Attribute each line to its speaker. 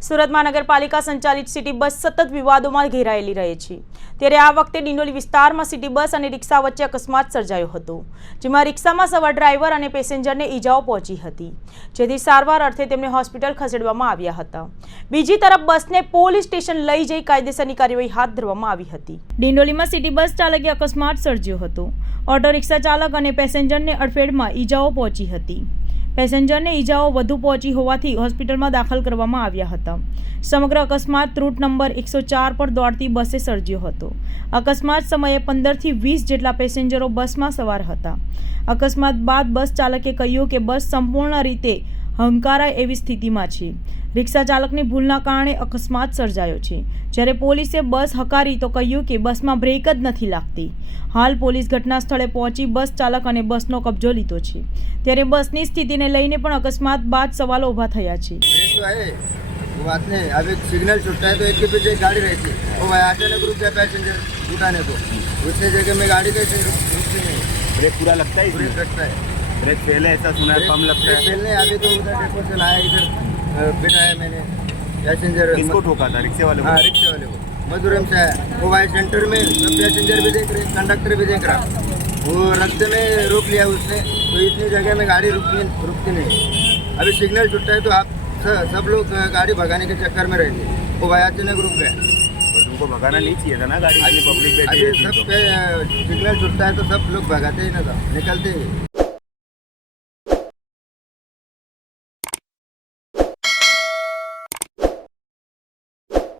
Speaker 1: સુરત મહાનગરપાલિકા સંચાલિત city bus સતત વિવાદોમાં ઘેરાયેલી રહે છે. ત્યારે આ વખતે ડિંડોલી વિસ્તારમાં સિટી બસ અને રિક્ષા વચ્ચે અકસ્માત સર્જાયો હતો, જેમાં રિક્ષામાં સવાર ડ્રાઈવર અને પેસેન્જરને ઈજાઓ પહોંચી હતી, જેથી સારવાર અર્થે તેમને હોસ્પિટલ ખસેડવામાં આવ્યા હતા. બીજી તરફ બસને પોલીસ સ્ટેશન લઈ જઈ કાયદેસરની કાર્યવાહી હાથ ધરવામાં આવી હતી. ડિંડોલીમાં સિટી બસ ચાલકે અકસ્માત સર્જ્યો હતો. ઓટો રિક્ષા ચાલક અને પેસેન્જરને અડફેટમાં ઈજાઓ પહોંચી હતી. પેસેન્જરને ઈજાઓ વધુ પહોંચી હોવાથી હોસ્પિટલમાં દાખલ કરવામાં આવ્યા હતા. સમગ્ર અકસ્માત રૂટ નંબર એકસો ચાર પર દોડતી બસે સર્જ્યો હતો. અકસ્માત સમયે પંદરથી વીસ જેટલા પેસેન્જરો બસમાં સવાર હતા. અકસ્માત બાદ બસ ચાલકે કહ્યું કે બસ સંપૂર્ણ રીતે હંકારાય એવી સ્થિતિમાં છે રિક્ષા ચાલકની ભૂલના કારણે અકસ્માત સર્જાયો છે જ્યારે પોલીસે બસ હકારી તો કહ્યું કે બસમાં બ્રેક જ નથી લાગતી હાલ પોલીસ ઘટના સ્થળે પહોંચી બસ ચાલક અને બસનો કબજો લીધો છે ત્યારે બસની સ્થિતિને લઈને પણ અકસ્માત બાદ સવાલો ઊભા થયા છે
Speaker 2: ब्रेक तो है वो बात नहीं अब एक सिग्नल छूटता है तो एक के पीछे एक गाड़ी रहती है वो भाई अचानक रुक गया पैसेंजर उठाने को उतने जगह में गाड़ी कैसे रुक- रुकती नहीं
Speaker 3: ब्रेक पूरा लगता है
Speaker 2: ब्रेक
Speaker 3: इसमें
Speaker 2: रखता है
Speaker 3: ब्रेक पहले ऐसा सुना है कम लगता है।
Speaker 2: पहले अभी तो उधर डेपो से लाया इधर बिठाया मैंने। पैसेंजर
Speaker 3: किसको ठोका था? रिक्शे वाले
Speaker 2: हाँ
Speaker 3: को
Speaker 2: रिक्शे वाले को। मधुरम से आया वो भाई सेंटर में सब पैसेंजर भी देख रहे कंडक्टर भी देख रहा। वो रास्ते में रोक लिया उसने तो इतनी जगह में गाड़ी रुकती रुकती नहीं। अभी सिग्नल छुटता है तो आप सब लोग गाड़ी भगाने के चक्कर में रहते हैं। वो भाई अचानक रुक गया।
Speaker 3: और तुमको भगाना नहीं चाहिए था ना गाड़ी? पब्लिक
Speaker 2: सब
Speaker 3: तो।
Speaker 2: सिग्नल छुटता है तो सब लोग भगाते ही ना था निकलते ही।